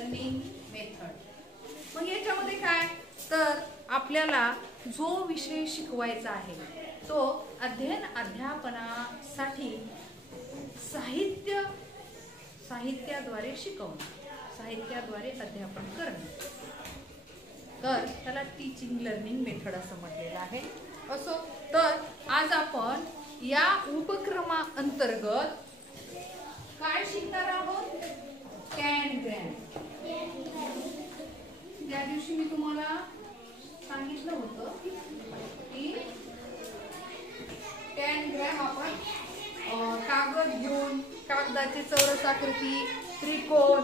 Learning method. मग याच्यामध्ये काय तर आपल्याला जो विषय शिकवायचा आहे तो अध्यापनासाठी साहित्याद्वारे शिकवणं, साहित्याद्वारे अध्यापन करणं, तर त्याला टीचिंग लर्निंग मेथड असं म्हटलेलं आहे. असो तर आज आपण या उपक्रमाअंतर्गत काय शिकणार आहोत? टॅनग्रॅम. त्या दिवशी मी तुम्हाला सांगितलं होतं की टॅनग्रॅम आपण कागद घेऊन कागदाचे चौरस आकृती, त्रिकोण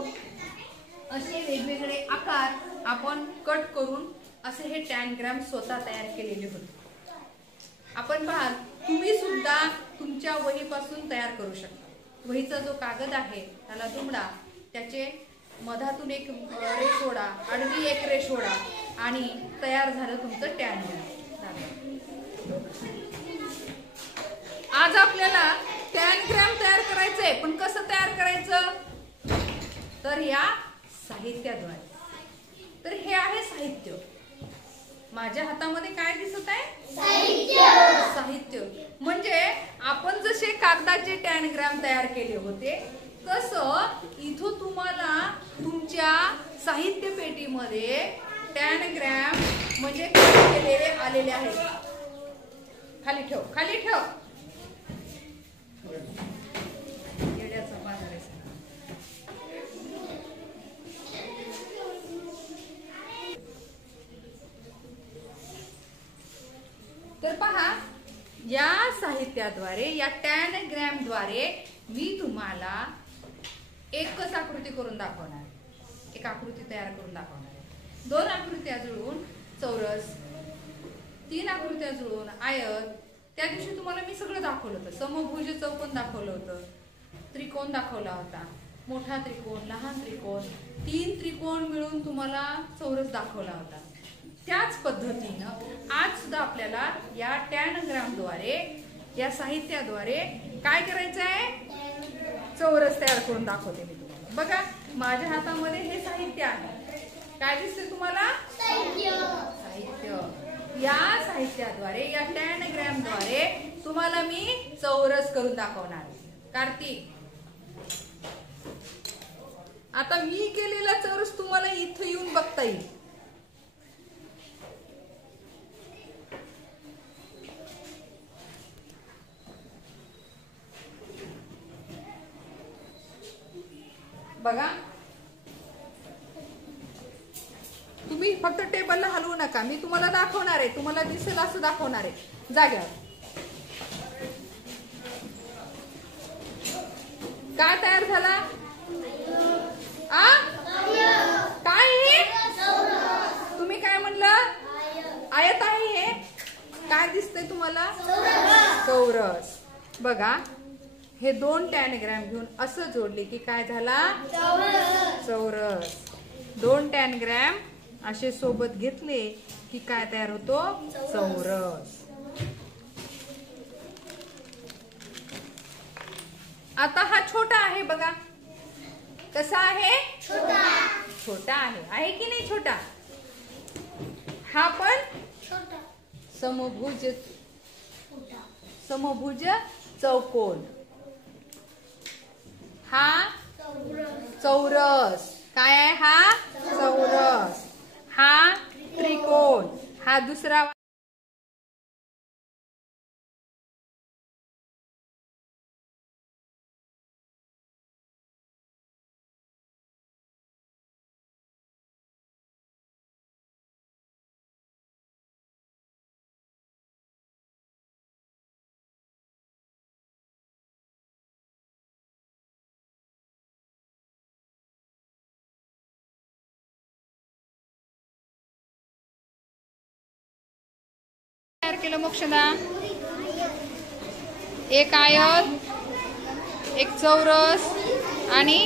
असे वेगवेगळे आकार आपण कट करून असे हे टॅनग्रॅम स्वतः तयार केलेले होते. आपण पाहाल तुम्ही सुद्धा तुमच्या वहीपासून तयार करू शकता. वहीचा जो कागद आहे त्याला दुमडा, त्याचे मधातून एक रेष ओढा, आडवी एक रेष ओढा आणि तयार झालं तुमचं टॅनग्रॅम. आज आपल्याला टॅनग्रॅम तयार करायचंय, पण कसं तयार करायचं तर या साहित्याद्वारे. तर हे आहे साहित्य. माझ्या हातामध्ये काय दिसत आहे? साहित्य. म्हणजे आपण जसे कागदाचे टॅनग्रॅम तयार केले होते तसं इथं तुम्हाला तुमच्या साहित्य पेटीमध्ये टॅनग्रॅम म्हणजे केलेले आलेले आहेत. खाली ठेव, खाली ठेव. येड्याचा बाजार आहे. तर पहा, या साहित्याद्वारे या टॅनग्रॅमद्वारे मी तुम्हाला एकच आकृती करून दाखवणार, एक आकृती तयार करून दाखवणार आहे. 2 आकृत्या जुळवून चौरस, 3 आकृत्या जुळवून आयत. त्या दिवशी तुम्हाला मी सगळं दाखवलं होतं. समभुज चौकोन दाखवलं होतं, त्रिकोण दाखवला होता, मोठा त्रिकोण, लहान त्रिकोण, 3 त्रिकोण मिळून तुम्हाला चौरस दाखवला होता. त्याच पद्धतीनं आज सुद्धा आपल्याला या टॅनग्रॅमद्वारे या साहित्याद्वारे काय करायचं आहे? चौरस तयार करून दाखवते मी तुम्हाला. बघा माझ्या हातामध्ये हे साहित्य आहे. काय दिसते तुम्हाला? साहित्य. या साहित्याद्वारे या टॅनग्रॅमद्वारे तुम्हाला मी चौरस करून दाखवणार. कार्तिक, आता मी केलेला चौरस तुम्हाला इथं येऊन बघता येईल. बघा, तुम्ही फक्त टेबलला हलवू नका. मी तुम्हाला दाखवणार आहे, तुम्हाला दिसेल असं दाखवणार आहे जाग्यावर. काय तयार झाला? काय हे? तुम्ही काय म्हणलं? आयत आहे हे. काय दिसतंय तुम्हाला? चौरस. बघा, हे 2 टॅनग्रॅम घेऊन असं जोडले की काय झाला? चौरस. 2 टॅनग्रॅम असे सोबत घेतले की काय तयार होतो? चौरस. आता हा छोटा आहे बघा. कसा आहे? छोटा. छोटा आहे की नाही? छोटा. हा पण छोटा. समभुज चौकोन. हा चौरस. काय आहे हा? चौरस. हा त्रिकोण. हा दुसरा तयार केलं मोक्षदा. एक आयत, एक चौरस आणि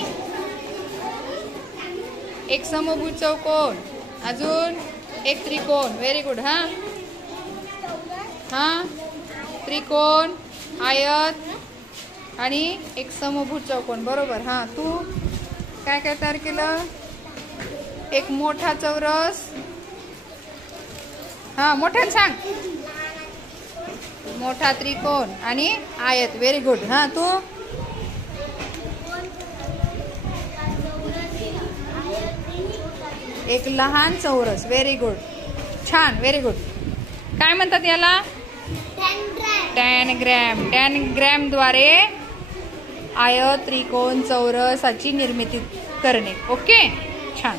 एक समभुज चौकोन, अजून एक त्रिकोण. Very good. हा हा त्रिकोण, आयत आणि एक समभुज चौकोन. बरोबर. हा तू काय काय तयार केलं? एक मोठा चौरस. हा मोठ्याने सांग. मोठा त्रिकोण आणि आयत. Very good. हा तू. एक लहान चौरस. Very good. छान. Very good. काय म्हणतात याला? 10 ग्रॅम. 10 ग्रॅमद्वारे आयत, त्रिकोण, चौरसाची निर्मिती करणे. ओके. छान.